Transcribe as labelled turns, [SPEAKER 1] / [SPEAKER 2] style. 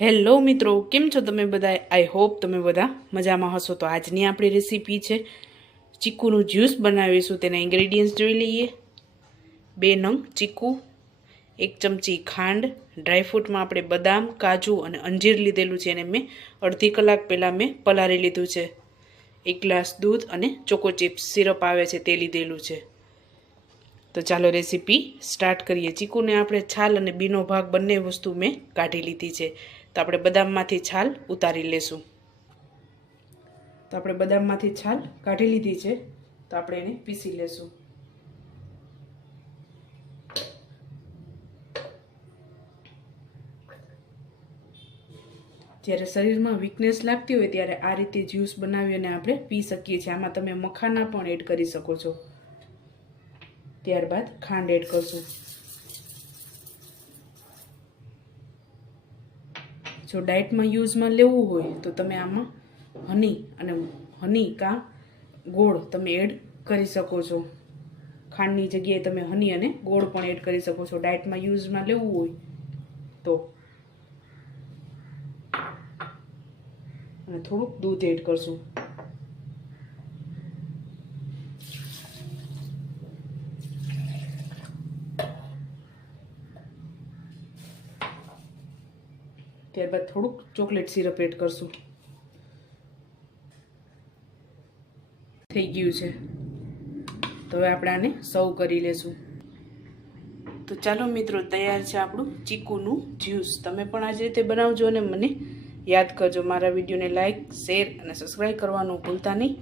[SPEAKER 1] Hello મિત્રો, કેમ છો તમે બધા આઈ હોપ તમે બધા મજામાં હશો. તો આજની આપણી રેસીપી છે, ચીકુનું જ્યુસ બનાવીશું. તેના ઇન્ગ્રેડિયન્ટ્સ જોઈ લઈએ. બે નંગ ચીકુ, એક ચમચી ખાંડ ડ્રાયફ્રૂટમાં આપણે બદામ, કાજુ અને અંજીર લીધેલું છે. અને મેં અડધી કલાક પહેલાં મેં પલાળી લીધું છે. એક ગ્લાસ દૂધ અને ચોકો ચિપ્સ સિરપ આવે છે તે લીધેલું છે. તો ચાલો રેસીપી સ્ટાર્ટ કરીએ. ચીકુને આપણે છાલ અને બીનો ભાગ બંને વસ્તુ મેં કાઢી લીધી છે. તો આપણે બદામમાંથી છાલ ઉતારી લેશું. તો આપણે બદામમાંથી છાલ કાઢી લીધી છે. તો આપણે એને પીસી લેશું. જ્યારે શરીરમાં વીકનેસ લાગતી હોય ત્યારે આ રીતે જ્યુસ બનાવી અને આપણે પી શકીએ છીએ. આમાં તમે મખાના પણ એડ કરી શકો છો. ત્યારબાદ ખાંડ એડ કરશું. જો ડાયટમાં યુઝમાં લેવું હોય તો તમે આમાં હની અને હની કાં ગોળ તમે એડ કરી શકો છો. ખાંડની જગ્યાએ તમે હની અને ગોળ પણ એડ કરી શકો છો. ડાયટમાં યુઝમાં લેવું હોય તો. અને થોડુંક દૂધ એડ કરશું. ત્યારબાદ થોડુંક ચોકલેટ સિરપ એડ કરશું. થઈ ગયું છે. તો હવે આપણે આને સર્વ કરી લેશું. તો ચાલો મિત્રો, તૈયાર છે આપણું ચીકુનું જ્યુસ. તમે પણ આ જ રીતે બનાવજો અને મને યાદ કરજો. મારા વિડીયોને લાઇક શેર અને સબસ્ક્રાઈબ કરવાનું ભૂલતા નહીં.